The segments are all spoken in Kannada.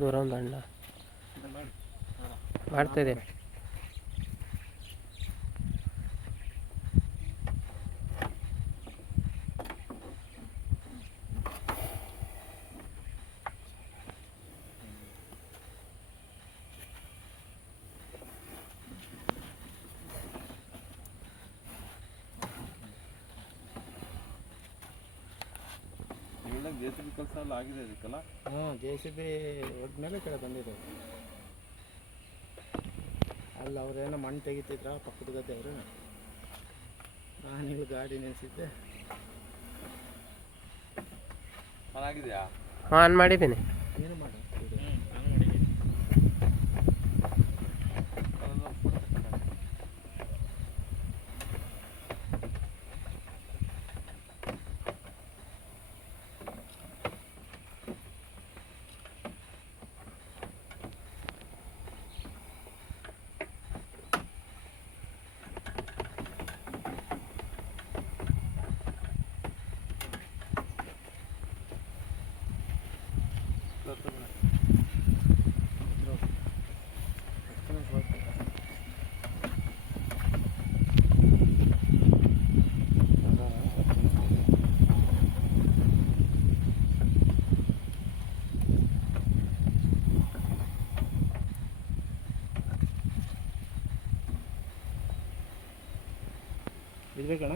ದೂರ ಒಂದು ಅಣ್ಣ ಮಾಡ್ತಾಯಿದ್ದೇನೆ. JCB ಕೆಲಸ ಎಲ್ಲ ಆಗಿದೆ ಅದಕ್ಕೆಲ್ಲ. JCB ಹೊಡೆದ್ಮೇಲೆ ಕಡೆ ಬಂದಿದೆ. ಅಲ್ಲಿ ಅವ್ರೇನೋ ಮಣ್ಣು ತೆಗಿತಿದ್ರ ಪಕ್ಕದ ಗದ್ದೆಯವರು. ನಾನಿಲ್ಲಿ ಗಾಡಿ ನಿಲ್ಲಿಸಿದ್ದೆ. ಆಗಿದೆಯಾ? ಆನ್ ಮಾಡಿದ್ದೀನಿ. ಏನು ಮಾಡು ಇರ್ಬೇಕಣ್ಣ.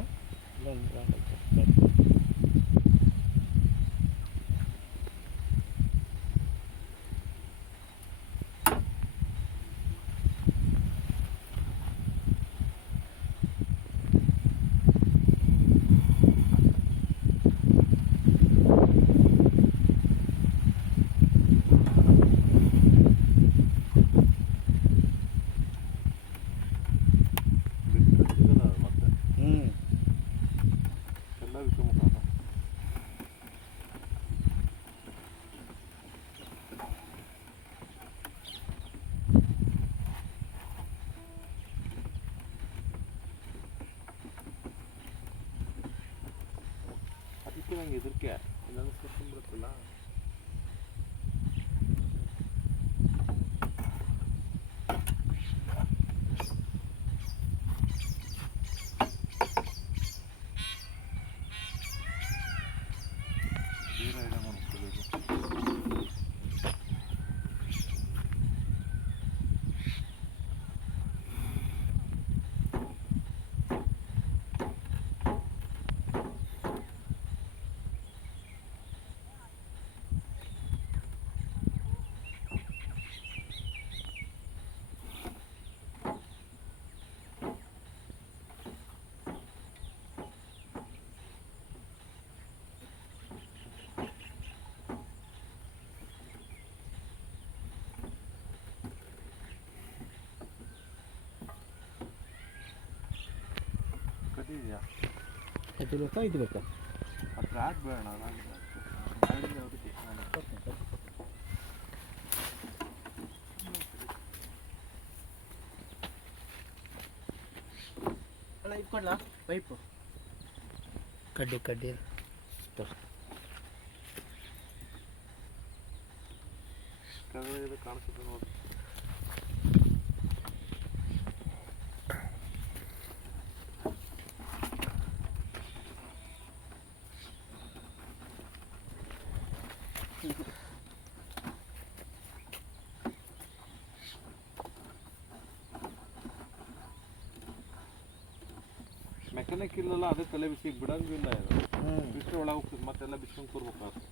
ನಂಗೆ ಇದಕ್ಕೆ ಇನ್ನೊಂದು ಸಿಸ್ಟಮ್ ಬರುತ್ತಲ್ಲ. ಕಟ್ಟಿದೆಯಾ? ಇದು ಬೇಕಾ ಇದು ಬೇಕಾ? ಟ್ರ್ಯಾಕ್ ಬೇಡ. ಅಣ್ಣ ಇಟ್ಕೊಡ್ಲಾ ಪೈಪು? ಕಡ್ಡಿ ಕಾಣಿಸುತ್ತೆ ನೋಡಿ. ಮೆಕ್ಯಾನಿಕ್ ಇಲ್ಲಲ್ಲ, ಅದೇ ತಲೆ ಬಿಸಿ ಬಿಡಂಗಿಲ್ಲ. ಇದು ಬಿಸಿಲು ಒಳಗೆ ಹೋಗ್ತದೆ, ಮತ್ತೆಲ್ಲ ಬಿಸ್ಕೊಂಡು ಕೂರ್ಬೇಕಾಗ್ತದೆ.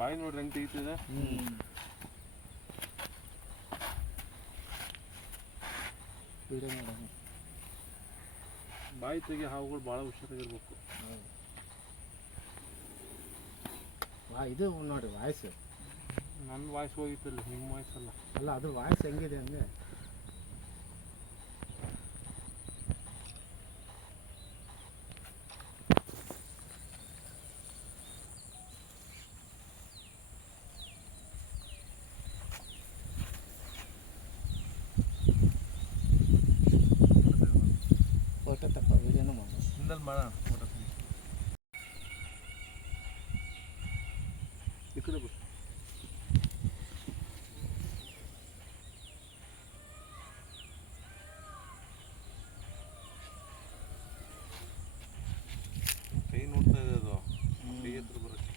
ಬಾಯಿ ನೋಡ್ರಿ ಹೆಂಗೆ ತೆಗಿತಿದೆ. ಬಾಯಿ ತೆಗಿ ಹಾವುಗಳು ಭಾಳ ಹುಷಾರಾಗಿರ್ಬೇಕು. ಇದು ನೋಡಿ ವಾಯ್ಸು, ನನ್ನ ವಾಯ್ಸ್ ಹೋಗಿತ್ತಲ್ಲ, ನಿಮ್ಮ ವಾಯ್ಸ್ ಅಲ್ಲ. ಅಲ್ಲ ಅದು ವಾಯ್ಸ್ ಹೆಂಗಿದೆ ಅಂದರೆ ಮಾಡೋಣ ಫೋಟೋ ಈ ಕಡೆ ಬಿಡು. ಕೈ ನೋಡ್ತಾ ಇದೆ ಅದು ಕೈ ಹತ್ರ ಬರುತ್ತೆ.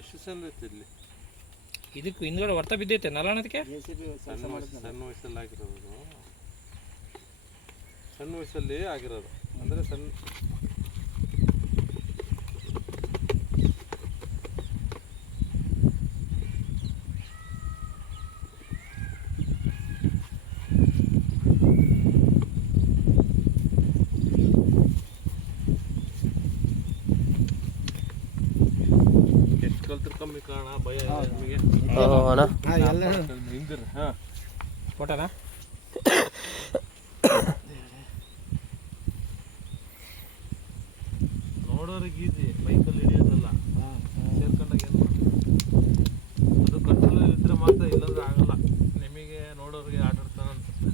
ಎಷ್ಟು ಸಲ ಐತೆ ಇಲ್ಲಿ? ಇದಕ್ಕೆ ಹಿಂದ್ಗಡೆ ಹೊರ್ತ ಬಿದ್ದೈತೆ ನಲ್ಲಣದಕ್ಕೆ. JCB ಸಣ್ಣ ವಯಸ್ಸಲ್ಲಿ ಆಗಿರೋದು ಅದು. ಸಣ್ಣ ವಯಸ್ಸಲ್ಲಿ ಆಗಿರೋದು ಅಂದರೆ ಸಣ್ಣ ಎಷ್ಟು ಕಲ್ತ್ರ ಕಮ್ಮಿ ಕಾರಣ ಭಯ ನಿಮಗೆ ಅಣ್ಣ ಎಲ್ಲ ಹಿಂದಿರ ಹಾಂ ಫೋಟೋನಾ? ನೋಡೋರಿಗೆ ಈಸಿ, ಬೈಕಲ್ಲಿ ಹಿಡಿಯೋದಲ್ಲ. ಸೇರ್ಕೊಂಡಾಗ ಏನು ಅದು ಕಂಟ್ರೋಲ್ ಇದ್ರೆ ಮಾತ್ರ, ಇಲ್ಲಂದ್ರೆ ಆಗಲ್ಲ. ನಿಮಗೆ ನೋಡೋರಿಗೆ ಆಟಾಡ್ತಾನೆ ಅನ್ಸುತ್ತೆ.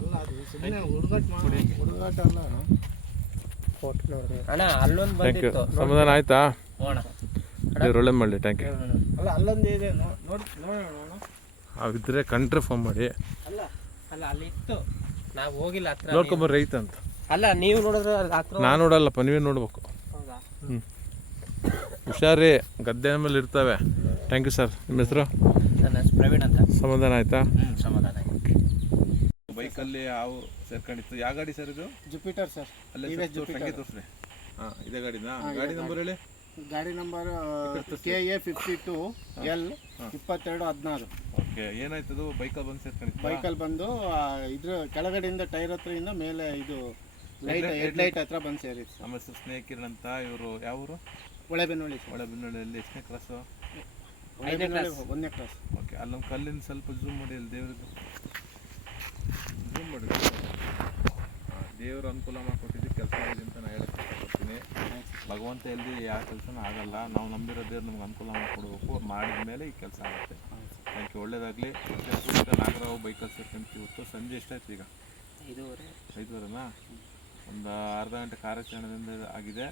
ಅಲ್ಲ ಅದು ಸುಮ್ಮನೆ ಹುಡುಗಾಟ ಅಲ್ಲ ಅಣ್ಣ. ಫೋಟೋ ನೋಡ್ರಿ ಅಣ್ಣ ಅಲ್ಲೊಂದು ಬಂದಿತ್ತು ಸಮಾಧಾನ ಆಯ್ತಾ? ನೋಡೋಣ. ಒಳ್ಳೆ ಮಾಡಲಿ, ಥ್ಯಾಂಕ್ ಯು. ಅಲ್ಲ ಅಲ್ಲೊಂದು ಇದೆ ನೋಡೋಣ. ಅವಿದ್ರೆ ಕಂಡ್ರೆ ಫೋನ್ ಮಾಡಿ. ಅಲ್ಲ ಅಲ್ಲ ಅಲ್ಲಿ ಇತ್ತು, ನಾವು ಹೋಗಿಲ್ಲ ಹತ್ರ. ನೋಡ್ಕೊಂಬರ್ರಿ ಐತೆ ಅಂತ. ಅಲ್ಲ ನೀವು ನೋಡಿದ್ರೆ ಅಲ್ಲಿ ಹತ್ರ ನಾನು ನೋಡಲ್ಲಪ್ಪ, ನೀವೇ ನೋಡ್ಬೇಕು. ಹೌದಾ? ಹ್ಞೂ ಹುಷಾರಿ, ಗದ್ದೆ ಮೇಲೆ ಇರ್ತವೆ. Thank you sir. ನಿಮ್ಮ ಹೆಸರು? ನನ್ನ ಹೆಸರು ಪ್ರವೀಣ್ ಅಂತ. ಸಮಾಧಾನ ಆಯ್ತಾ? ಸಮಾಧಾನ. ಬೈಕಲ್ಲಿ ಯಾವ ಸೇರ್ಕೊಂಡಿತ್ತು? ಯಾವ ಗಾಡಿ ಸರ್ ಇದು? Jupiter sir. ಅಲ್ಲೇ ತೋರಿಸ್ರಿ. ಹಾಂ, ಇದೇ ಗಾಡಿನಾ? ಗಾಡಿ ನಂಬರ್ ಹೇಳಿ. ಗಾಡಿ ನಂಬರ್ KA 52L 2216. ಓಕೆ, ಏನಾಯ್ತದು? ಬೈಕಲ್ಲಿ ಬಂದು ಸೇರ್ಕೊಂಡಿತ್ತು. ಬೈಕಲ್ಲಿ ಬಂದು ಇದ್ರ ಕೆಳಗಡೆಯಿಂದ ಟೈರ್ ಹತ್ರದಿಂದ ಮೇಲೆ ಇದು ಹೆಡ್ಲೈಟ್ ಹತ್ರ ಬಂದು ಸೇರಿತ್ತು. ನಮ್ಮ ಹೆಸರು ಸ್ನೇಹಿಕಿರಣ್ ಅಂತ. ಇವರು ಯಾವ ಊರು? ಒಳೆಬೆನ್ನಳ್ಳಿ. ಒಳಬೆನ್ನಳ್ಳಿಯಲ್ಲಿ ಎಷ್ಟನೇ ಕ್ರಾಸು? 1ನೇ ಕ್ರಾಸ್. ಓಕೆ, ಅಲ್ಲೊಂದು ಕಲ್ಲಿನ ಸ್ವಲ್ಪ ಝೂಮ್ ಮಾಡಿ, ಅಲ್ಲಿ ದೇವ್ರದ್ದು ಝೂಮ್ ಮಾಡಿ. ದೇವರು ಅನುಕೂಲ ಮಾಡಿಕೊಟ್ಟಿದ್ದು ಕೆಲಸ ಆಗಿದೆ ಅಂತ ನಾನು ಹೇಳಕ್ಕೆ ಇಷ್ಟಪಡ್ತೀನಿ. ಭಗವಂತ ಎಲ್ಲಿ ಯಾವ ಕೆಲಸನೂ ಆಗಲ್ಲ. ನಾವು ನಂಬಿರೋ ದೇವ್ರು ನಮ್ಗೆ ಅನುಕೂಲ ಮಾಡಿಕೊಡ್ಬೇಕು. ಮಾಡಿದ ಮೇಲೆ ಈ ಕೆಲಸ ಆಗುತ್ತೆ. ಥ್ಯಾಂಕ್ ಯು, ಒಳ್ಳೇದಾಗಲಿ. ನಾಗರಾವ್ ಬೈಕಲ್ಲಿ ಸೇರ್ಕೊಂತೀವಿ. ಇವತ್ತು ಸಂಜೆ ಎಷ್ಟಾಯ್ತು ಈಗ? 5:30ನಾ? ಒಂದು ಅರ್ಧ ಗಂಟೆ ಕಾರ್ಯಾಚರಣೆಯಿಂದ ಆಗಿದೆ.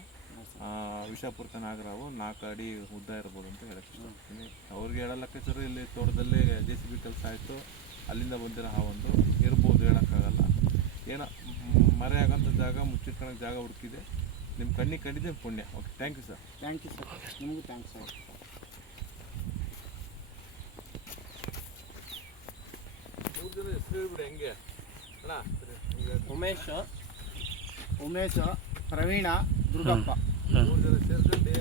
ವಿಷಾಪುರ ನಾಗರಾವು 4 ಅಡಿ ಉದ್ದ ಇರ್ಬೋದು ಅಂತ ಹೇಳಕ್ಕೆ ಇಷ್ಟಪಡ್ತೀನಿ. ಅವ್ರಿಗೆ ಹೇಳಲ್ಲಕ್ಕಾಚರು ಇಲ್ಲಿ ತೋಟದಲ್ಲಿ JCB ಕೆಲಸ ಆಯಿತು, ಅಲ್ಲಿಂದ ಬಂದಿರೋ ಹಾವೊಂದು ಇರ್ಬೋದು, ಹೇಳೋಕ್ಕಾಗಲ್ಲ. ಏನೋ ಮರೆ ಆಗೋಂಥ ಜಾಗ, ಮುಚ್ಚಿಟ್ಕೊಳ್ಳೋಕೆ ಜಾಗ ಹುಡುಕಿದೆ. ನಿಮ್ಮ ಕಣ್ಣಿಗೆ ಕಂಡಿದ್ದೆ ಪುಣ್ಯ. Okay, thank you sir. Thank you sir. ನಿಮಗೂ ಥ್ಯಾಂಕ್ಸ್ ಸರ್. ಮೂರು ಜನ ಹೆಸರು ಹೇಳ್ಬಿಡಿ ಹೆಂಗೆ ಅಣ್ಣ? ಉಮೇಶ್, ಉಮೇಶ್, ಪ್ರವೀಣ, ದುರ್ಗಪ್ಪ. 3 ಜನ ಸೇರ್ಕೊಂಡು